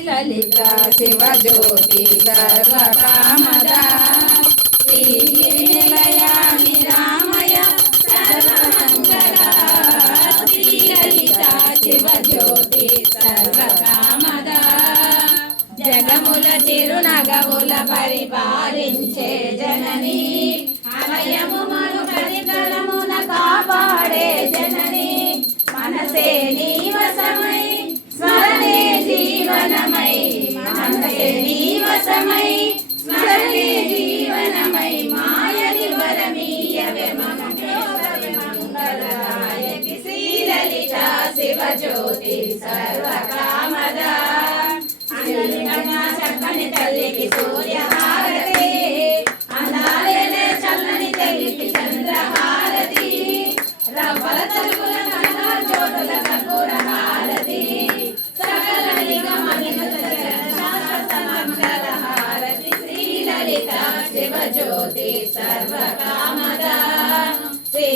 ललिता शिवज्योति सर्वकामदा श्रीगिरिनिलया निरामय सर्वमङ्गला श्रीललिता शिवज्योति सर्वकामदा జగముల చిరునగముల పరిపాలించే జనని అభయము మను కరితలమున కాపాడే జనని మనసే నీవసమై స్మరణే జీవనమై మనసే నీవసమై స్మరణే జీవనమై మాయని వరమీయవే మమ మంగళదాయకి శ్రీలలితా శివజ్యోతి సర్వకామదా చక్కని తల్లికి సూర్యహారతి అందాలే చల్లని తల్లికి చంద్రహారతి రవ్వల తలుపుల కనక జోడుల కర్పూర హారతి సకల మంగళ హారతి శ్రీలలిత శివజ్యోతి సర్వకామదా శ్రీ